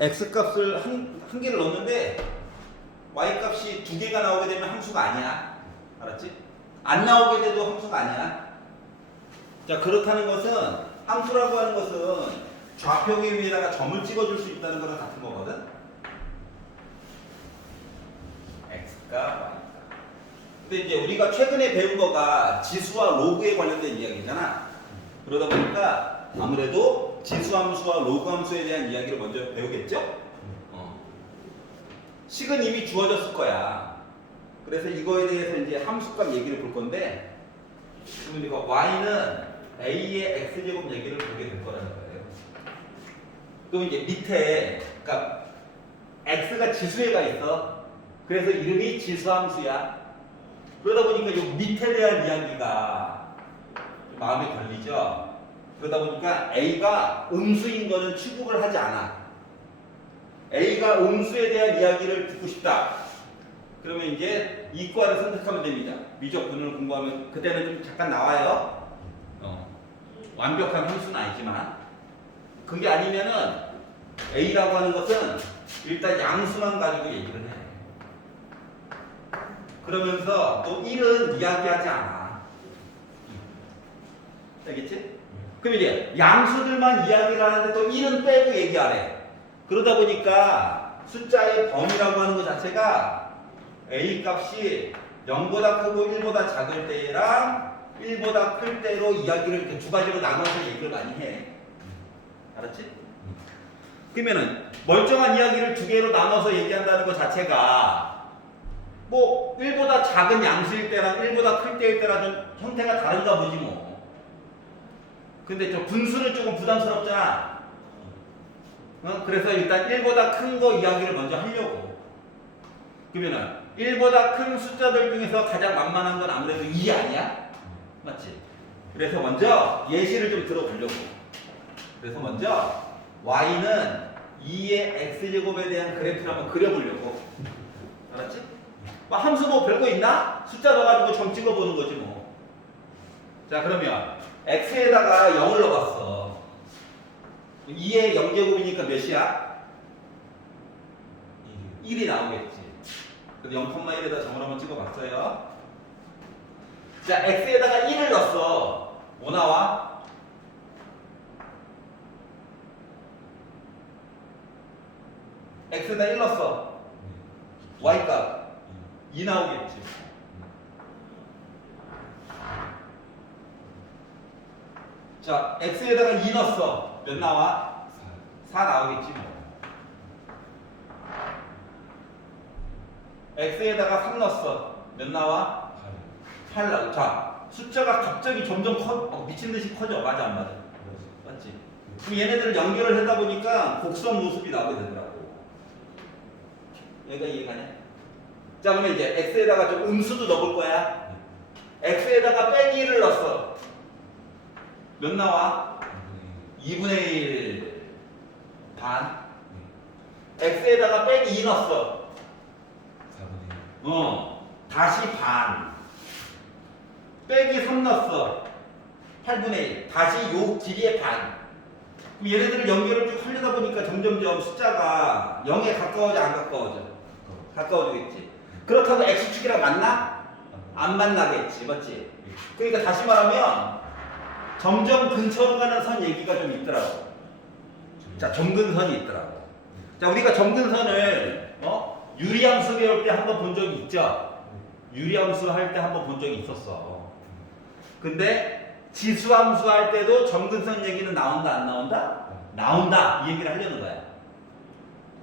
x 값을 한 개를 넣었는데 y 값이 두 개가 나오게 되면 함수가 아니야. 알았지? 안 나오게 돼도 함수가 아니야. 자, 그렇다는 것은 함수라고 하는 것은 좌표 위에다가 점을 찍어줄 수 있다는 거랑 같은 거거든. x가 y가. 근데 이제 우리가 최근에 배운 거가 지수와 로그에 관련된 이야기잖아. 그러다 보니까 아무래도 지수함수와 로그함수에 대한 이야기를 먼저 배우겠죠? 식은 이미 주어졌을 거야. 그래서 이거에 대해서 이제 함수값 얘기를 볼 건데, 그러면 이거 y는 a의 x제곱 얘기를 보게 될 거라는 거예요. 그럼 이제 밑에, 그러니까 x가 지수에가 있어. 그래서 이름이 지수함수야. 그러다 보니까 이 밑에 대한 이야기가 마음에 걸리죠. 그러다 보니까 a가 음수인 거는 취급을 하지 않아. a가 음수에 대한 이야기를 듣고 싶다. 그러면 이제 이과를 선택하면 됩니다. 미적분을 공부하면 그때는 좀 잠깐 나와요. 완벽한 함수는 아니지만 그게 아니면은 a라고 하는 것은 일단 양수만 가지고 얘기를 해. 그러면서 또 1은 이야기하지 않아. 알겠지? 그럼 이제 양수들만 이야기를 하는데 또 1은 빼고 얘기하래. 그러다 보니까 숫자의 범위라고 하는 것 자체가 a 값이 0보다 크고 1보다 작을 때랑 1보다 클 때로 이야기를 이렇게 두 가지로 나눠서 얘기를 많이 해. 알았지? 그러면은 멀쩡한 이야기를 두 개로 나눠서 얘기한다는 것 자체가 뭐 1보다 작은 양수일 때랑 1보다 클 때일 때랑 좀 형태가 다른가 보지 뭐. 근데 저 분수는 조금 부담스럽잖아. 그래서 일단 1보다 큰 거 이야기를 먼저 하려고. 그러면은 1보다 큰 숫자들 중에서 가장 만만한 건 아무래도 2 아니야? 맞지? 그래서 먼저 예시를 좀 들어보려고. 그래서 먼저 y는 2의 x제곱에 대한 그래프를 한번 그려보려고. 알았지? 뭐 함수 뭐 별거 있나? 숫자 넣어가지고 점 찍어보는 거지 뭐. 자, 그러면 x에다가 0을 넣어봤어. 2의 0제곱이니까 몇이야? 1이 나오겠지. 그래서 0,1에다 점을 한번 찍어봤어요. 자, x에다가 1을 넣었어. 뭐 나와? x에다 1 넣었어. y값 2 나오겠지. 자, x에다가 2 넣었어. 몇 나와? 4 나오겠지 뭐. x에다가 3 넣었어. 몇 나와? 8 나와. 자, 숫자가 갑자기 점점 미친 듯이 커져. 맞아, 안 맞아? 맞지? 그럼 얘네들을 연결을 하다 보니까 곡선 모습이 나오게 되더라고. 얘가 이해가냐? 자, 그러면 이제 x에다가 좀 음수도 넣어볼 거야. x에다가 빼기 1을 넣었어. 몇 나와? 2분의 1 반. x에다가 빼기 2 넣었어. 다시 반. 빼기 3 넣었어. 8분의 1. 다시 요 길이의 반. 그럼 얘네들을 연결을 쭉 하려다 보니까 점점점 숫자가 0에 가까워져, 안 가까워져? 가까워지겠지. 그렇다고 x축이랑 맞나? 안 만나겠지. 맞지? 그러니까 다시 말하면 점점 근처로 가는 선 얘기가 좀 있더라고. 자, 점근선이 있더라고. 자, 우리가 점근선을 유리함수 배울 때 한번 본 적이 있죠? 유리함수 할 때 한번 본 적이 있었어. 근데 지수함수 할 때도 점근선 얘기는 나온다, 안 나온다? 나온다. 이 얘기를 하려는 거야.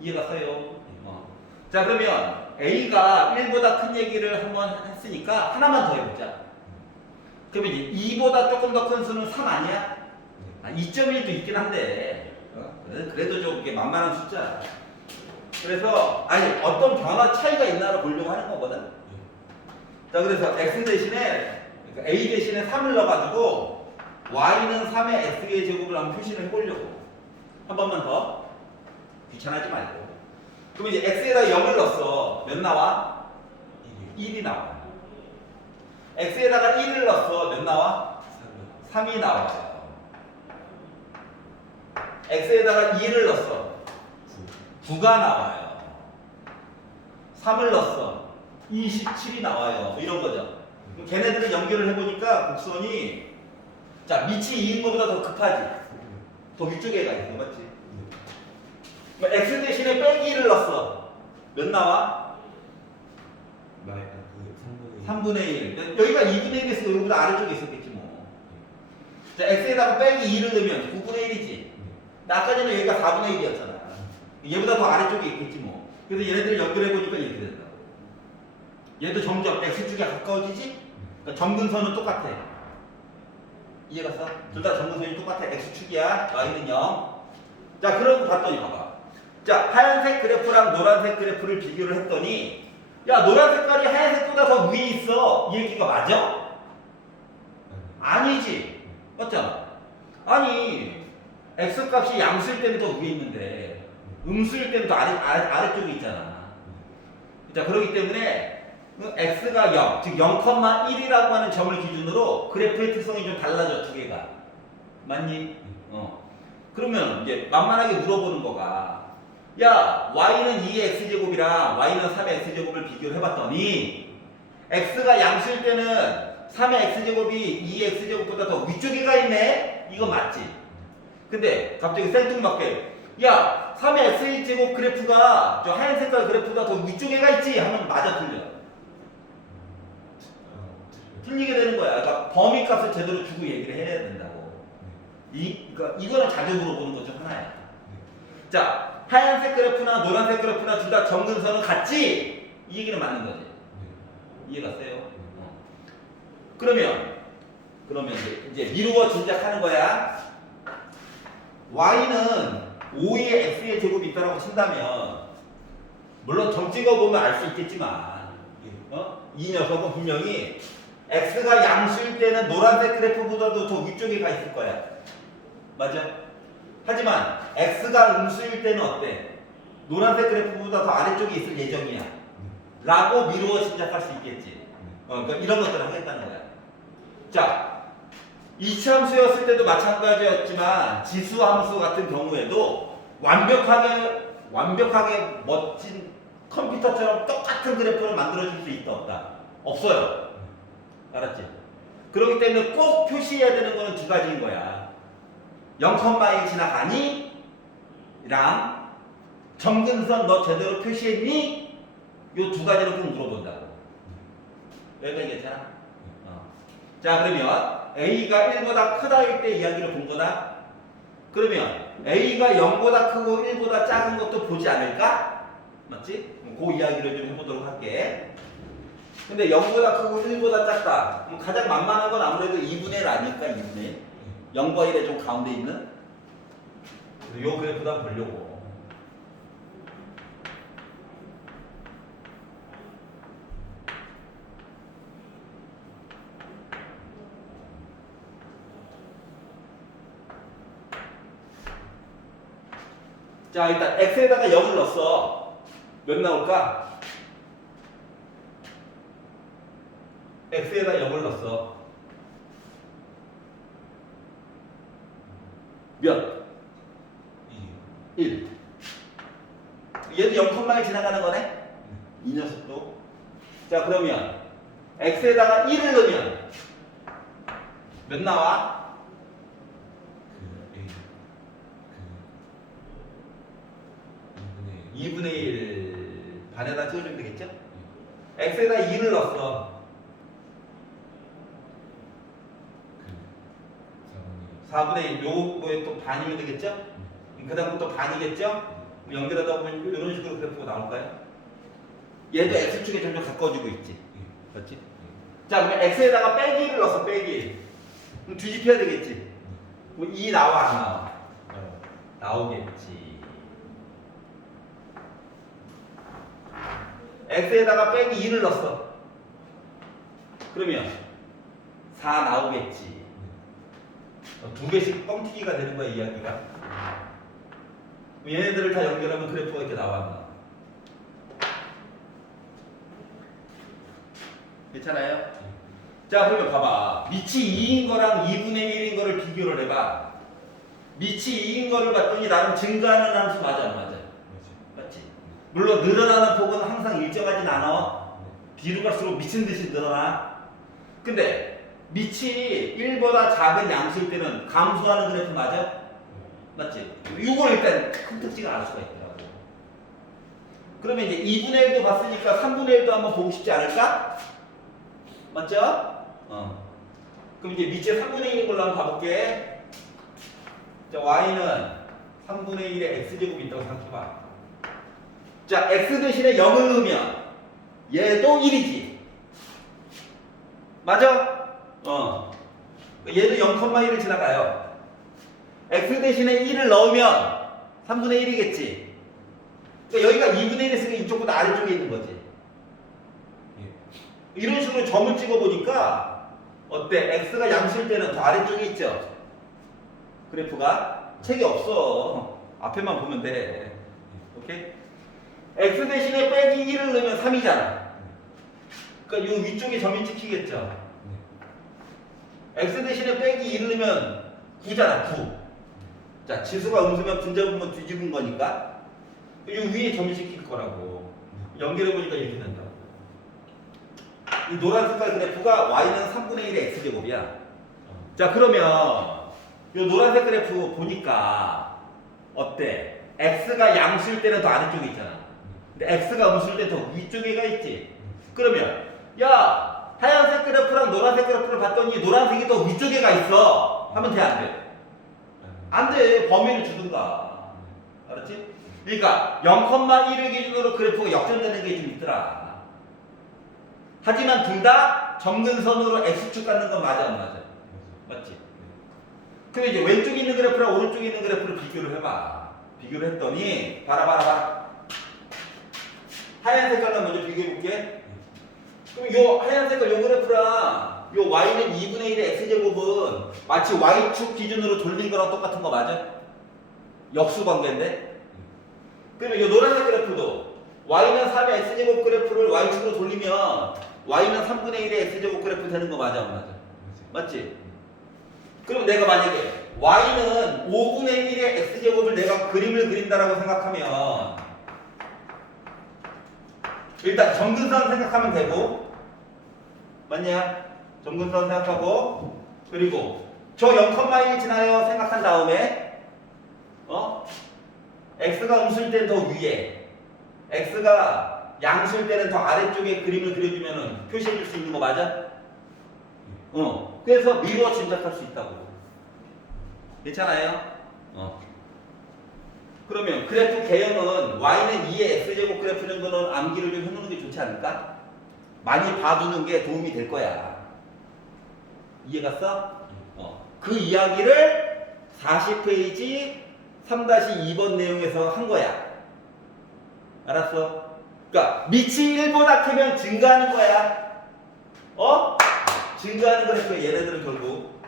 이해가 가요? 자, 그러면 A가 1보다 큰 얘기를 한번 했으니까 하나만 더 해보자. 그러면 이제 2보다 조금 더 큰 수는 3 아니야? 2.1도 있긴 한데 그래도 좀 이게 만만한 숫자. 그래서 어떤 변화 차이가 있나를 보려고 하는 거거든. 자, 그래서 x 대신에 그러니까 a 대신에 3을 넣어가지고 y는 3의 x의 제곱을 한번 표시를 해보려고. 한 번만 더. 귀찮아하지 말고. 그럼 이제 x에다 0을 넣었어. 몇 나와? 1이 나와. x에다가 1을 넣었어. 몇 나와? 3이 나와요. x에다가 2를 넣었어. 9가 나와요. 3을 넣었어. 27이 나와요. 이런 거죠. 걔네들을 연결을 해보니까 곡선이 자 밑이 2인 것보다 더 급하지. 더 위쪽에 가 있어. 맞지? x 대신에 빼기 1을 넣었어. 몇 나와? 3분의 1. 여기가 2분의 1에서 여기보다 아래쪽에 있었겠지 뭐. 자, x에다가 빼기 2를 넣으면 9분의 1이지. 아까 전에 여기가 4분의 1이었잖아. 얘보다 더 아래쪽에 있겠지 뭐. 그래서 얘네들을 연결해보니까 이렇게 된다고. 얘도 점점 x축에 가까워지지? 그러니까 점근선은 똑같아. 이해갔어? 둘 다 점근선이 똑같아. x축이야. y는 0. 자, 그러고 봤더니 봐봐. 자, 하얀색 그래프랑 노란색 그래프를 비교를 했더니 야, 노란 색깔이 하얀색보다 더 위에 있어. 이 얘기가 맞아? 아니지. 맞잖아. 아니, x값이 양수일 때는 더 위에 있는데 음수일 때는 더 아래쪽에 있잖아. 자, 그렇기 때문에 x가 0, 즉 0,1이라고 하는 점을 기준으로 그래프의 특성이 좀 달라져, 두 개가. 맞니? 그러면 이제 만만하게 물어보는 거가 야, y는 2의 x제곱이랑 y는 3의 x제곱을 비교를 해봤더니 x가 양수일 때는 3의 x제곱이 2의 x제곱보다 더 위쪽에 가 있네? 이거 맞지? 근데 갑자기 생뚱맞게 야, 3의 x제곱 그래프가 저 하얀 색깔 그래프가 더 위쪽에 가 있지? 하면 맞아, 틀려? 틀리게 되는 거야. 그러니까 범위값을 제대로 주고 얘기를 해야 된다고. 그러니까 이거는 자주 물어보는 것 중 하나야. 자, 하얀색 그래프나 노란색 그래프나 둘 다 점근선은 같지? 이 얘기는 맞는 거지. 이해갔어요? 그러면 이제 미루어 짐작하는 거야. y는 5의 x의 제곱이 있다고 친다면 물론 점 찍어보면 알 수 있겠지만 이 녀석은 분명히 x가 양수일 때는 노란색 그래프보다도 더 위쪽에 가 있을 거야. 맞아? 하지만 x가 음수일 때는 어때? 노란색 그래프보다 더 아래쪽에 있을 예정이야. 라고 미루어 짐작할 수 있겠지. 그러니까 이런 것들을 하겠다는 거야. 자, 이차함수였을 때도 마찬가지였지만 지수함수 같은 경우에도 완벽하게 멋진 컴퓨터처럼 똑같은 그래프를 만들어줄 수 있다 없다? 없어요. 알았지? 그렇기 때문에 꼭 표시해야 되는 거는 두 가지인 거야. 0,1 지나가니? 랑 점근선 너 제대로 표시했니? 요 두 가지를 꼭 물어본다고. 여기까지 괜찮아? 자, 그러면 A가 1보다 크다일 때 이야기를 본 거다. 그러면 A가 0보다 크고 1보다 작은 것도 보지 않을까? 맞지? 그 이야기를 좀 해보도록 할게. 근데 0보다 크고 1보다 작다. 그럼 가장 만만한 건 아무래도 2분의 1 아닐까? 2분의 1. 0과 1의 좀 가운데 있는 요 그래프도 한번 보려고. 자, 일단 x에다가 0을 넣었어. 몇 나올까? x에다 0을 넣었어. 몇? 1. 얘도 0,1 지나가는 거네? 이 녀석도. 자, 그러면 x에다가 1을 넣으면 몇 나와? 2분의 1 반에다 찍어주면 되겠죠? x에다 2를 넣었어. 4분의 1 요거에 또 반이면 되겠죠? 그 다음부터 반이겠죠? 연결하다 보면 이런 식으로 그래프가 나올까요? 얘도 x축에 점점 가까워지고 있지. 그렇지? 자, 그러면 x에다가 빼기를 넣었어. 빼기. 그럼 뒤집혀야 되겠지? 그럼 2 나와 안 나와? 나오겠지. x에다가 빼기 2를 넣었어. 그러면 4 나오겠지. 두 개씩 뻥튀기가 되는 거야, 이야기가. 얘네들을 다 연결하면 그래프가 이렇게 나와. 괜찮아요? 자, 그러면 봐봐. 밑이 2인 거랑 2분의 1인 거를 비교를 해봐. 밑이 2인 거를 봤더니 나름 증가하는 함수 맞아, 안 맞아? 물론 늘어나는 폭은 항상 일정하진 않아. 뒤로 갈수록 미친 듯이 늘어나. 근데 밑이 1보다 작은 양수일 때는 감소하는 그래프 맞아? 맞지? 이걸 일단 큰 특징을 알 수가 있더라고. 그러면 이제 2분의 1도 봤으니까 3분의 1도 한번 보고 싶지 않을까? 맞죠? 그럼 이제 밑에 3분의 1인 걸로 한번 가볼게. 자, y는 3분의 1의 x제곱이 있다고 생각해봐. 자, x 대신에 0을 넣으면 얘도 1이지. 맞아? 얘도 0,1을 지나가요. x 대신에 1을 넣으면 3분의 1이겠지. 그러니까 여기가 2분의 1 했으니까 이쪽보다 아래쪽에 있는 거지. 이런 식으로 점을 찍어보니까 어때? x가 양수일 때는 더 아래쪽에 있죠? 그래프가 책이 없어. 앞에만 보면 돼. 오케이? x 대신에 빼기 1을 넣으면 3이잖아. 그러니까 이 위쪽에 점이 찍히겠죠? x 대신에 빼기 1을 넣으면 9잖아. 9. 자, 지수가 음수면 분자분모 뒤집은 거니까 이 위에 점이 찍힐 거라고. 연결해보니까 이렇게 된다고. 이 노란 색깔 그래프가 y는 3분의 1의 x제곱이야. 자, 그러면 이 노란색 그래프 보니까 어때? x가 양수일 때는 더 아래쪽에 있잖아. 근데 x가 음수일 때는 더 위쪽에가 있지. 그러면 야, 하얀색 그래프랑 노란색 그래프를 봤더니 노란색이 더 위쪽에가 있어 하면 돼, 안 돼? 안 돼. 범위를 주든가. 알았지? 그러니까 0,1을 기준으로 그래프가 역전되는 게 좀 있더라. 하지만 둘 다 점근선으로 x축 갖는 건 맞아, 안 맞아? 맞지? 근데 이제 왼쪽에 있는 그래프랑 오른쪽에 있는 그래프를 비교를 해봐. 비교를 했더니 봐라. 하얀 색깔로 먼저 비교해볼게. 그럼 요 하얀 색깔 요 그래프랑 요 y는 2분의 1의 x제곱은 마치 y축 기준으로 돌린 거랑 똑같은 거 맞아? 역수 관계인데? 그러면 요 노란색 그래프도 y는 3의 x제곱 그래프를 y축으로 돌리면 y는 3분의 1의 x제곱 그래프 되는 거 맞아, 안 맞아? 맞지? 그럼 내가 만약에 y는 5분의 1의 x제곱을 내가 그림을 그린다라고 생각하면 일단 점근선 생각하면 되고, 맞냐? 점근선 생각하고, 그리고 저 0,1 지나요 생각한 다음에 x가 음수일 때는 더 위에, x가 양수일 때는 더 아래쪽에 그림을 그려주면 표시해 줄 수 있는 거 맞아? 그래서 미루어 짐작할 수 있다고. 괜찮아요? 그러면 그래프 개형은 y는 2의 x제곱 그래프 정도는 암기를 좀 해놓는 게 좋지 않을까? 많이 봐두는 게 도움이 될 거야. 이해갔어? 그 이야기를 40페이지 3-2번 내용에서 한 거야. 알았어? 그러니까 밑이 1보다 크면 증가하는 거야. 증가하는 거니까 얘네들은 결국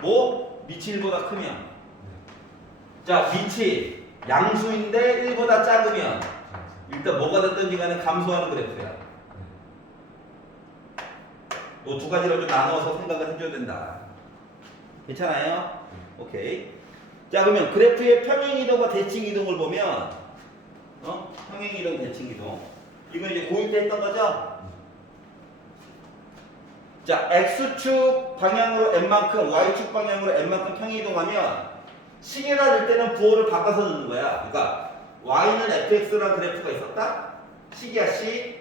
뭐? 밑이 1보다 크면. 자, 밑이 양수인데 1보다 작으면 일단 뭐가 됐든지 간에 감소하는 그래프야. 이 두 가지를 좀 나눠서 생각을 해줘야 된다. 괜찮아요? 오케이. 자, 그러면 그래프의 평행이동과 대칭이동을 보면 평행이동, 대칭이동 이건 이제 고1 때 했던 거죠? 자, x축 방향으로 n만큼 y축 방향으로 n만큼 평행이동하면 시계가 될 때는 부호를 바꿔서 넣는 거야. 그러니까 y는 fx라는 그래프가 있었다. 시계야 C.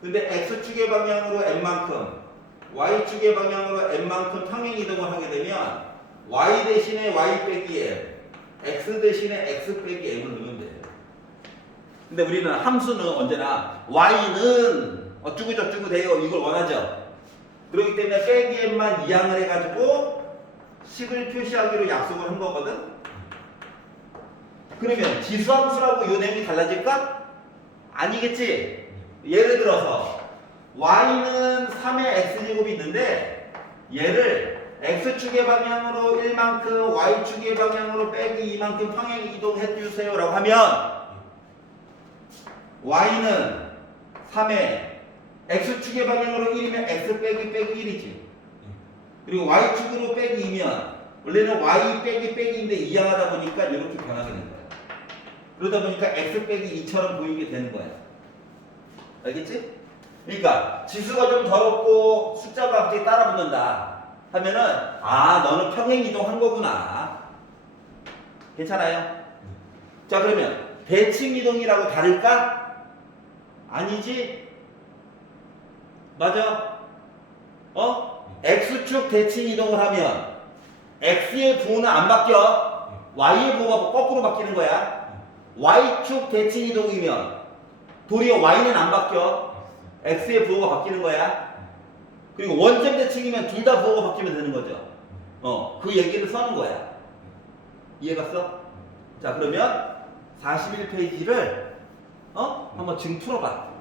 근데 x축의 방향으로 n만큼 y축의 방향으로 n만큼 평행이동을 하게 되면 y 대신에 y 빼기 m, x 대신에 x 빼기 m을 넣으면 돼. 근데 우리는 함수는 언제나 y는 어쩌고저쩌고 돼요 이걸 원하죠. 그렇기 때문에 빼기 m만 이항을 해가지고 식을 표시하기로 약속을 한 거거든. 그러면 지수함수라고 요 내용이 달라질까? 아니겠지. 예를 들어서 y는 3의 x제곱이 있는데 얘를 x축의 방향으로 1만큼 y축의 방향으로 빼기 2만큼 평행 이동해 주세요 라고 하면 y는 3의 x축의 방향으로 1이면 x 빼기 1이지. 그리고 y축으로 빼기 2면 원래는 y 빼기 2인데 이항하다 보니까 이렇게 변하게 된 거야. 그러다 보니까 x 빼기 2처럼 보이게 되는 거야. 알겠지? 그러니까 지수가 좀 더럽고 숫자가 갑자기 따라 붙는다 하면은 아 너는 평행 이동한 거구나. 괜찮아요? 자 그러면 대칭 이동이라고 다를까? 아니지? 맞아? x축 대칭 이동을 하면 x의 부호는 안 바뀌어. y의 부호가 거꾸로 바뀌는 거야. y축 대칭 이동이면 도리어 y는 안 바뀌어. x의 부호가 바뀌는 거야. 그리고 원점 대칭이면 둘 다 부호가 바뀌면 되는 거죠. 그 얘기를 써는 거야. 이해갔어? 자 그러면 41페이지를 한번 지금 풀어봐.